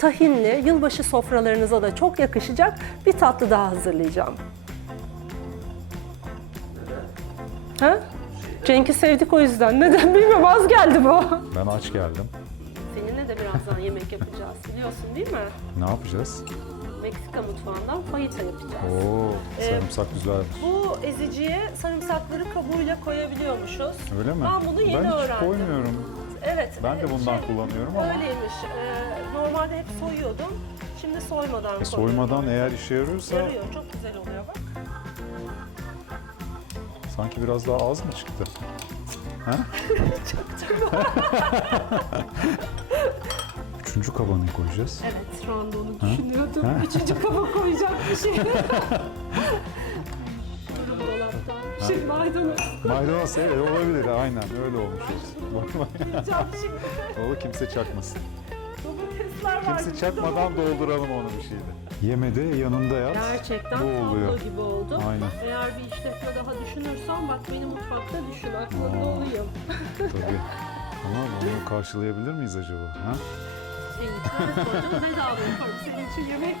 tahinli, yılbaşı sofralarınıza da çok yakışacak bir tatlı daha hazırlayacağım. Ha? Cenk'i sevdik o yüzden. Neden bilmiyorum az geldi bu. Ben aç geldim. Seninle de birazdan yemek yapacağız biliyorsun değil mi? Ne yapacağız? Meksika mutfağından fajita yapacağız. Oo, Ee, sarımsak güzelmiş. Bu eziciye sarımsakları kabuğuyla koyabiliyormuşuz. Öyle mi? Ben bunu yeni ben hiç öğrendim. koymuyorum. Evet. Ben de bundan kullanıyorum ama. Öyleymiş. Ee, normalde hep soyuyordum. Şimdi soymadan E, koyuyorum. soymadan eğer işe yarıyorsa Yarıyor. Çok güzel oluyor bak. sanki biraz daha az mı çıktı? Ha? Üçüncü kaba ne koyacağız? Evet şu anda onu düşünüyordum. Üçüncü kaba koyacak bir şey. Dolapta. Şey maydanoz Maydanoz evet olabilir aynen öyle olmuş olsun. şimdi. Oğlum kimse çakmasın. Domatesler var. Kimse çakmadan dolduralım onu bir şeyle. Yemedi yanında yat. Gerçekten tablo gibi oldu. Aynen. Eğer bir işletme daha düşünürsen bak beni mutfakta düşün aklında Aa. olayım. Tabii. Ama bunu karşılayabilir miyiz acaba? Ha? Senin için bedava yaparım. Senin için yemek